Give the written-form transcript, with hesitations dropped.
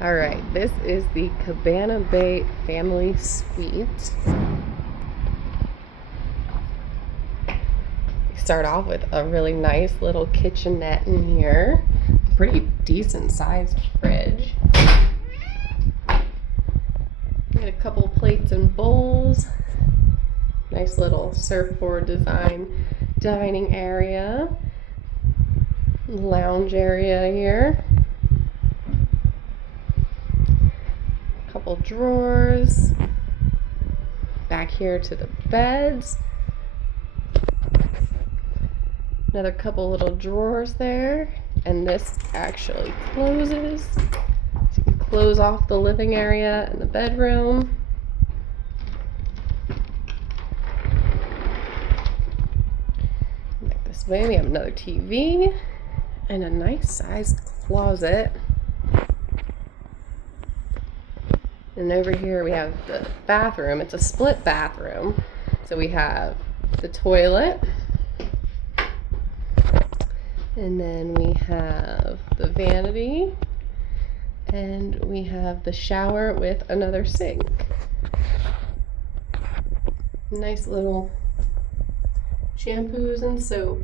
All right, this is the Cabana Bay Family Suite. We start off with a really nice little kitchenette in here. Pretty decent sized fridge. Got a couple plates and bowls. Nice little surfboard design dining area. Lounge area here. Couple drawers. Back here to the beds. Another couple little drawers there. And this actually closes. So you can close off the living area and the bedroom. Like this way, we have another TV and a nice sized closet. And over here we have the bathroom. It's a split bathroom. So we have the toilet. And then we have the vanity. And we have the shower with another sink. Nice little shampoos and soap.